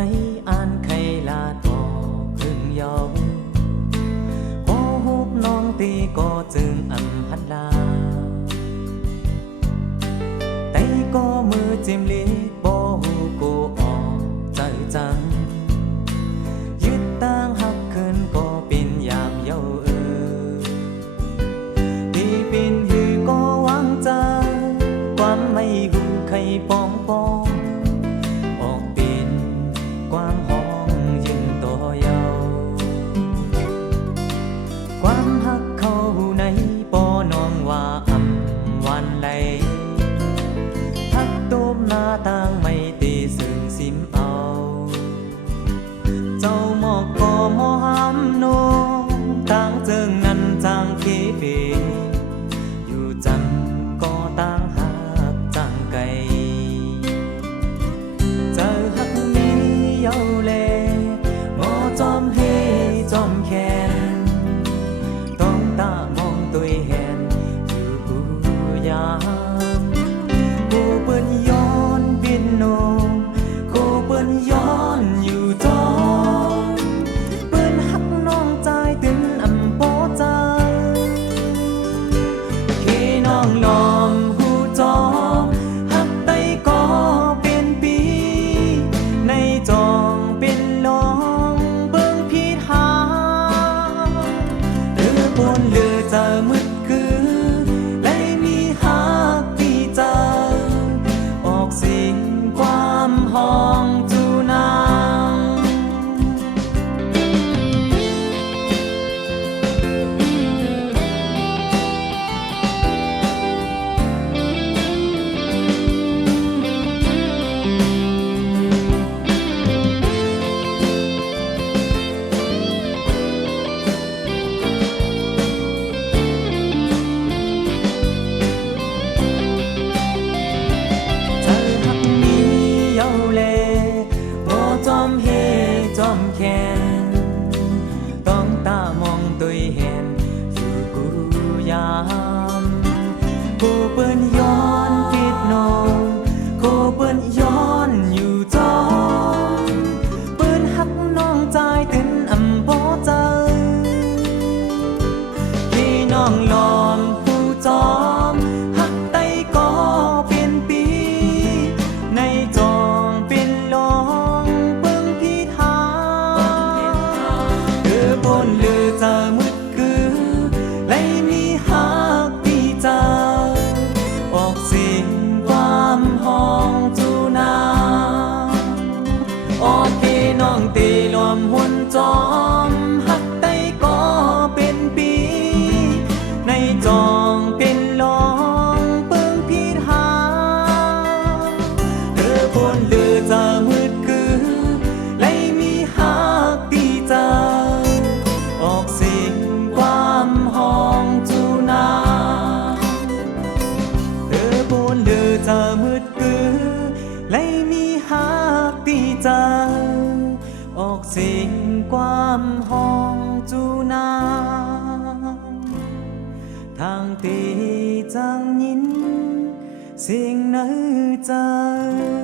ในอ่านไขลาทอพึ่งเยาก็ฮุบน้องตีก็จึงอำพันลาแต่ก็มือจิ้มลิบ่ฮู้กูออกใจจังยึดตั้งหักคืนก็เป็นยามเยาที่เป็นหือก็หวังใจความไม่หูใครปองปองออกเป็นความห้องยืนต่อยาวความหักเขาในปอน้องว่าอำวันไหลทักตูมหน้าต่างไม่ตีซึ่งสิมเอาเจ้าหมอกก็มอหำนงต่างเจิงนั้นจางเคเปอยู่จังก็ต่างหักจังไกเจอหักนี้เยาเลงอจอมเฮจอมแขนต้องตามองตัวแหนอยู่กูยามกูเปิ้นย้อนบินโนกูเปิ้นย้อนอยู่จอเปิ้นหักน้องใจตึงอำโปใจขี้น้องลอมหูจอหักไตก็เป็นปีในจองเป็นลองเบิ่งผิดหาหรือบนเรือจะมืดคือเลยมีหักที่เจอออกสิ่งความห้องจูนางเธอหักนี้เยาเลงอจอมเฮจอมแขนต้องตามองตัวเห็นอยู่กูยามกูเปิ้นย้อนปิดนองกูเปิ้นย้อนอยู่จอเปิ้นหักน้องใจตึนอำบ่ใจที่น้องลอมผู้จอมหักไตก็เป็นปีในจองเป็นลองเบิ่งผิดหาเดือบนเรือจะมืดคือเลยมีหักที่เจอออกสิ่งความห้องจูนาออดพี่น้องตีลอมหวนจอมหักไตก็เป็นปีในจองเป็นลองเบิ่งผิดหาเรือบนเรือจะมืดคือเลยมีหักที่เจอออกสิ่งความห้องจูนาเรือบนเรือจะมืดคือเลยมีหักที่เจอออกสิ่งความห้องจูนาทางตีจังยินสิ่งไหนเจอ